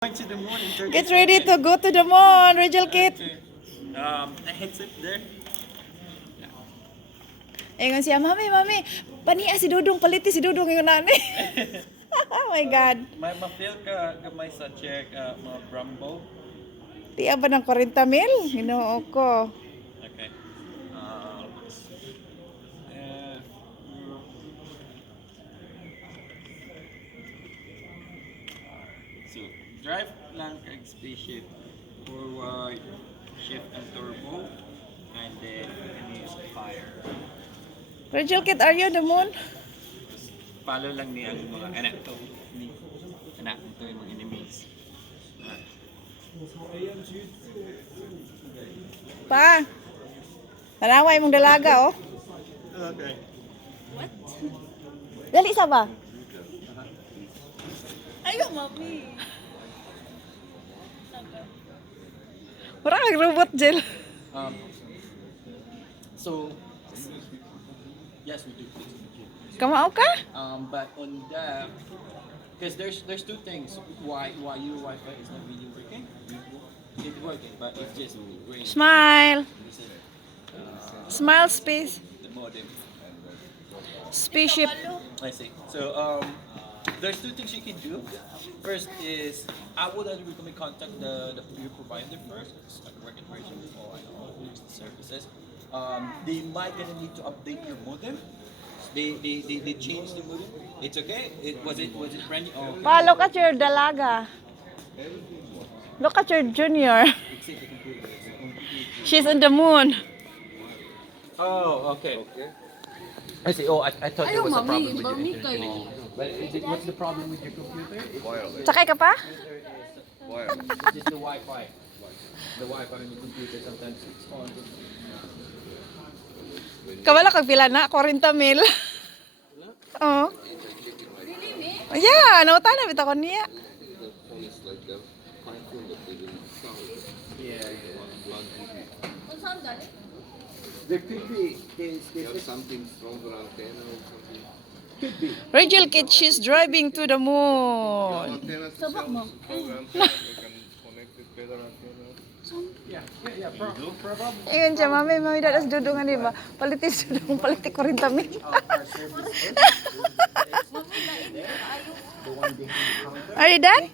Going to the moon in 30 Get ready to seconds. go to the moon, Rachel Kit. A headset there. Ingon siya, mami, paniya si Dudong, paliti si Dudong yung nani. Oh my God. May ma-feel ka gamay sa check mga Brumbo. Tiya ba ng 40 mil? Ginoo ko. Okay. Uh, so, drive lang kag spaceship forward, shift and turbo, and then you can use fire. Rachel Kit, are you on the moon? Follow lang niya ang mga anak to. Anak to yung mga enemies. Pa, tanaway mong dalaga, oh. Okay. Dali sa ba? Ayaw, mami. Mura kang robot, Jill. So, yes, we do. Kamao ka? But on that, because there's two things why your Wi-Fi is not really working. It's working, but it's just green. Smile. Smile space. The modem. Spaceship. I see. So there's two things you can do. First is I would recommend contact your provider first, like a record version or I don't know use the services. They might gonna need to update your modem. They changed the modem. It's okay. Was it brand new? Oh, okay. Pa, look at your dalaga. Look at your junior. It's in the computer. She's on the moon. Oh, okay. I see. Oh, I thought there Ayaw, was a mami. problem with your Mami internet kayo. connection. But what's the problem with your computer? Sakay ka pa? It's just the Wi-Fi. The Wi-Fi on your computer sometimes it's on. Kawala kag pila na, 40 mil. Oo. Yeah, nauta na bitaw ko niya. Kung saan dali? There could be Something stronger antenna or something. Rachel Kit, she's driving to the moon. Antenna to Sabak mo. stronger antenna. You can connect it better antenna. Ayun siya, mami, dadas dudungan di ba? Palitis dudung, paliti 40 mil. Are you done?